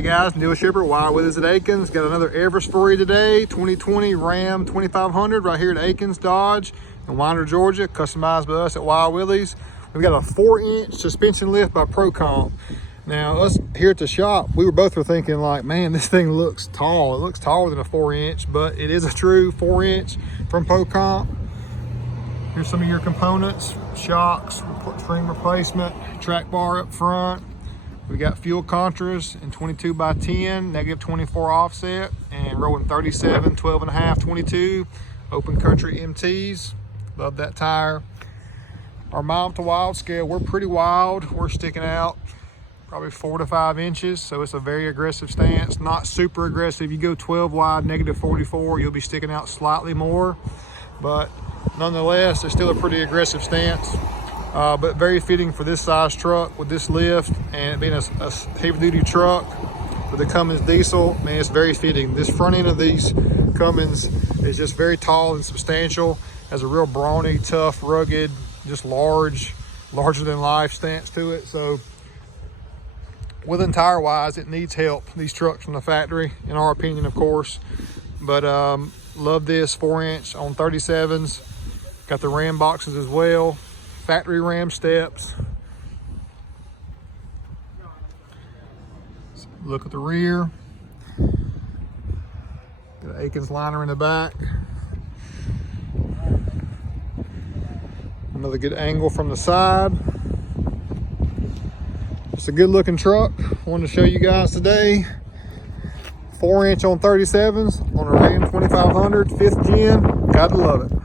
Hey guys, Neil Shipper, Wild Willys at Aikens. Got another Everest for you today. 2020 Ram 2500 right here at Aikens Dodge in Winder, Georgia. Customized by us at Wild Willys. We've got a 4-inch suspension lift by ProComp. Now us here at the shop, we were thinking like, man, this thing looks tall. It looks taller than a 4-inch, but it is a true 4-inch from ProComp. Here's some of your components: shocks, spring replacement, track bar up front. We got fuel contras in 22 by 10, -24 offset, and rolling 37, 12.5, 22. Open country MTs. Love that tire. Our mild to wild scale, we're pretty wild. We're sticking out probably 4 to 5 inches, so it's a very aggressive stance. Not super aggressive. You go 12 wide, -44, you'll be sticking out slightly more, but nonetheless, it's still a pretty aggressive stance. But very fitting for this size truck with this lift, and it being a heavy-duty truck with a Cummins diesel. Man, it's very fitting. This front end of these Cummins is just very tall and substantial. Has a real brawny, tough, rugged, just larger than life stance to it. So wheel tire wise, it needs help, these trucks from the factory, in our opinion, of course. But love this 4-inch on 37s. Got the ram boxes as well. Factory ram steps. Look at the rear. Got an Aikens liner in the back. Another good angle from the side. It's a good looking truck. I wanted to show you guys today. 4-inch on 37s on a Ram 2500, 5th gen. Gotta love it.